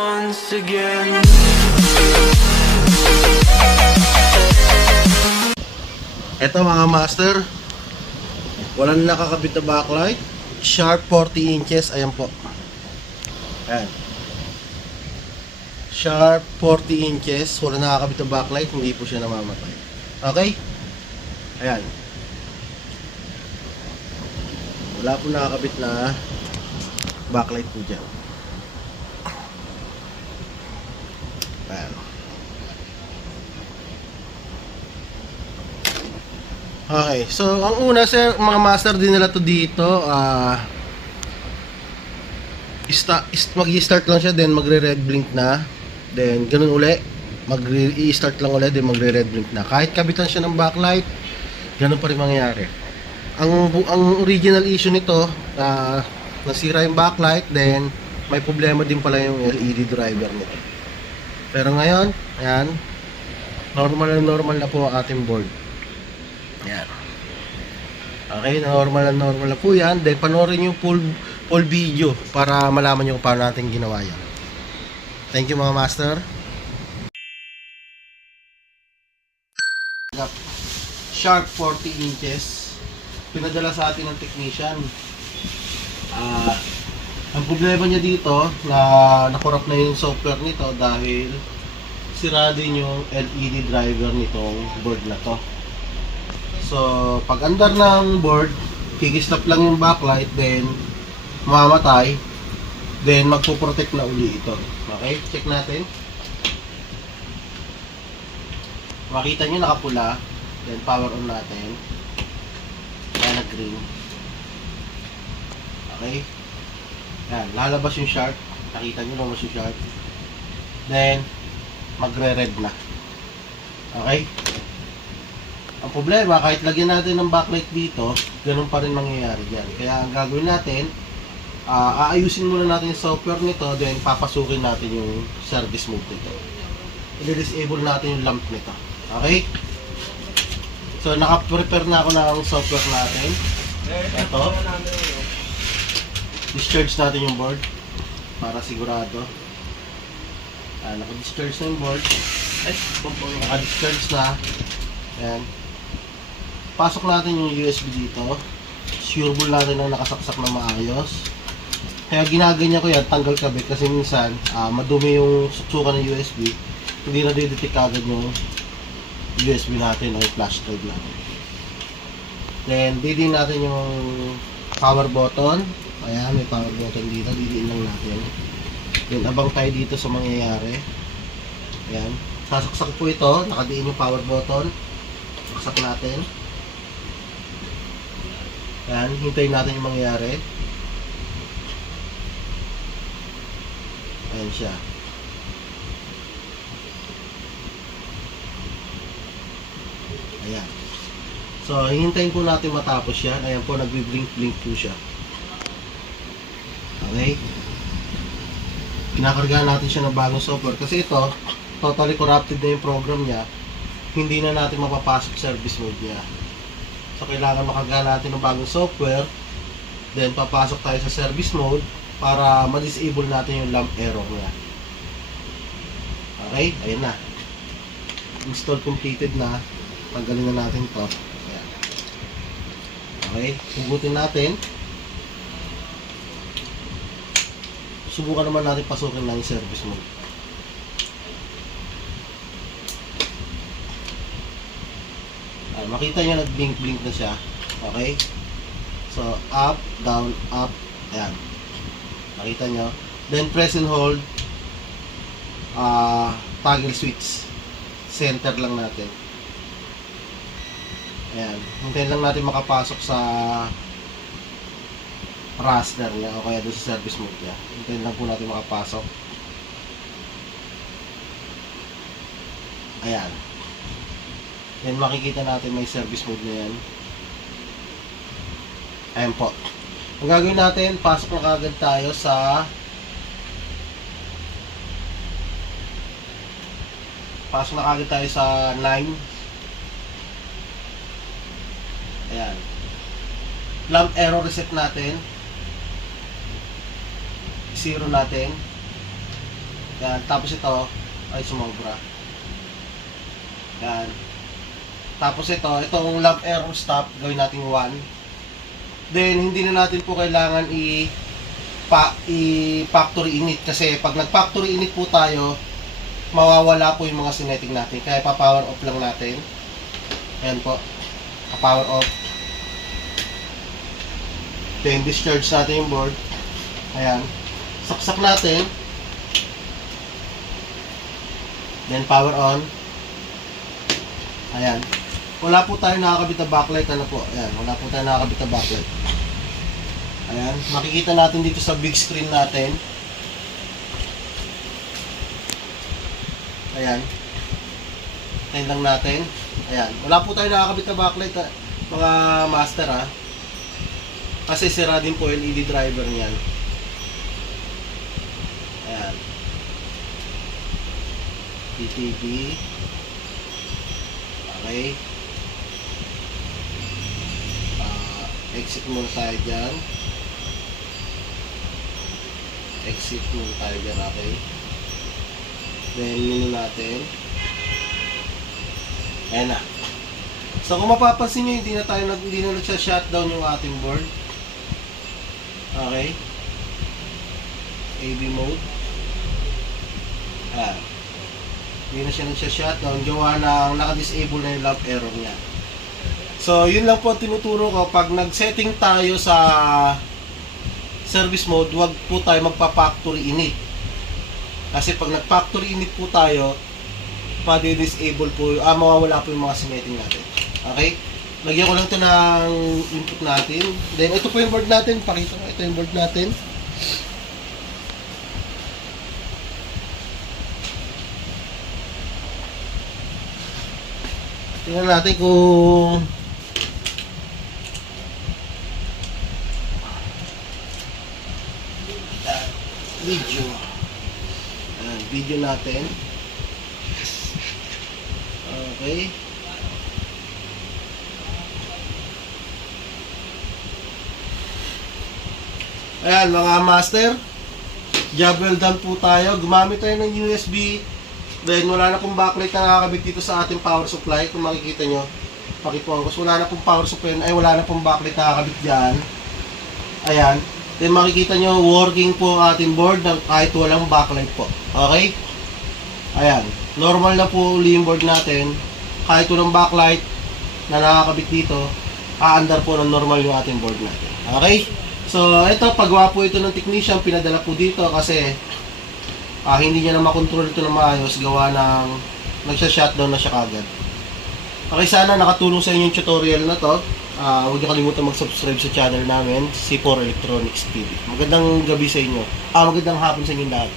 once again. Ito mga master, walang nakakabit na backlight, sharp 40 inches, ayan po. Ayan. Sharp 40 inches, walang nakakabit na backlight, hindi po siya namamatay. Okay? Ayan. Wala po nakakabit na backlight po dyan. Ayan. Okay, so ang una sir, mga master din nila to dito, mag-i-start lang siya, then magre-red blink na, then ganun uli, mag-i-start lang uli, then magre-red blink na. Kahit kabitan siya ng backlight, ganun pa rin mangyayari. Ang original issue nito, nasira yung backlight, then may problema din pala yung LED driver nito. Pero ngayon, ayan, normal na po ang ating board. Ayan. Okay, normal na po yan. Then panoorin yung full video para malaman nyo kung paano natin ginawa yan. Thank you mga master. Sharp 40 inches. Pinadala sa atin ng technician. Ang problema niya dito, nakorrupt na yung software nito dahil sira din yung LED driver nitong board na to. So, pag andar ng board, kikistop lang yung backlight, then mamamatay, then magpo-protect na uli ito. Okay, check natin. Makita nyo nakapula, then power on natin. Kaya nag-green. Okay. Yan, lalabas yung sharp. Nakita nyo lumabas yung sharp. Then, magre-red na. Okay. Ang problema, kahit lagyan natin ng backlight dito, ganun pa rin mangyayari dyan. Kaya ang gagawin natin, aayusin muna natin yung software nito, then papasukin natin yung service mode nito. I-disable natin yung lamp nito. Okay? So, naka-prepare na ako ng software natin. Ito. Discharge natin yung board para sigurado. Naka-discharge na yung board. Naka-discharge na. Ayan. Pasok natin yung USB dito. Sure ball natin na nakasaksak na maayos. Kaya ginaganyan ko yan, tanggal kabit kasi minsan madumi yung suksukan ng USB. Hindi na didetect agad yung USB natin o yung flash drive natin. Then didiin natin yung power button. Ayan, may power button dito, didiin lang natin. Then abang tayo dito sa mangyayari. Ayan, sasaksak po ito, nakadiin yung power button. Saksak natin. Ayan, hintayin natin yung mangyayari. Ayan siya. Ayan. So, hintayin po natin matapos yan. Ayan po, nagbi-blink po siya. Okay. Kinakargahan natin siya ng bagong software. Kasi ito, totally corrupted na yung program niya. Hindi na natin mapapasok service mode niya. So, kailangan makargahan natin ng bagong software. Then, papasok tayo sa service mode para ma-disable natin yung lamp error niya. Okay, ayun na. Install completed na. Tanggalin na natin to. Ayan. Okay, subutin natin. Subukan naman natin pasukin lang yung service mode. Makita nyo nag-blink na siya. Okay, so up, down, up. Ayan, makita nyo. Then press and hold toggle switch. Center lang natin. Ayan, hintayin lang natin makapasok sa raster niya o kaya doon sa service mode niya. Hintayin lang po natin makapasok. Ayan. Then makikita natin may service mode na yan. Ayan po. Ang gagawin natin, pasok na kagad tayo sa sa 9. Ayan. Lamp error reset natin. 0 natin. Yan. Tapos ito, ay sumobra. Yan. Tapos itong lamp error stop, gawin natin 1. Then, hindi na natin po kailangan i-factory init. Kasi pag nag-factory init po tayo, mawawala po yung mga sineting natin. Kaya pa-power off lang natin. Ayan po. Pa-power off. Then, discharge natin yung board. Ayan. Saksak natin. Then, power on. Ayan. Wala po tayo nakakabit na backlight. Ano po? Ayan. Wala po tayo nakakabit na backlight. Ayan. Makikita natin dito sa big screen natin. Ayan. Tayin lang natin. Ayan. Wala po tayo nakakabit na backlight, mga master, ha. Kasi sira din po yung LED driver niyan. Ayan. PTB. Okay. Exit muna tayo dyan. Exit muna tayo dyan, okay. Then, menu natin. Ayan na. So, kung mapapansin nyo, hindi na nagsha-shutdown yung ating board. Okay. AV mode. Ayan. Hindi na siya nagsha-shutdown. Gawa na naka-disable na yung lamp error niya. So, yun lang po tinuturo ko. Pag nag-setting tayo sa service mode, wag po tayo magpa-factory init. Kasi pag nag-factory init po tayo, pa-disable po, mawawala po yung mga sineting natin. Okay? Lagyan ko lang ito ng input natin. Then, ito po yung board natin. Pakita ko, ito yung board natin. Tingnan natin kung video. Video natin. Okay. Ayan mga master, job well done po tayo. Gumamit tayo ng USB. Then wala na pong backlight na nakakabit dito sa ating power supply. Kung makikita nyo, pakipuan ko. So, wala na pong power supply. Ay, wala na pong backlight na nakakabit dyan. Ayan. Then makikita nyo, working po ang ating board kahit walang backlight po. Okay? Ayan. Normal na po uli yung board natin. Kahit walang backlight na nakakabit dito, aandar po ng normal yung ating board natin. Okay? So, ito, paggawa po ito ng technician, pinadala po dito kasi hindi niya na makontrol ito ng maayos, gawa ng nagsha-shutdown na siya kagad. Okay, sana nakatulong sa inyo yung tutorial na to. Huwag niyo kalimutan mag-subscribe sa channel namin, C4 Electronics TV. Magandang gabi sa inyo. Magandang hapon sa inyo lahat.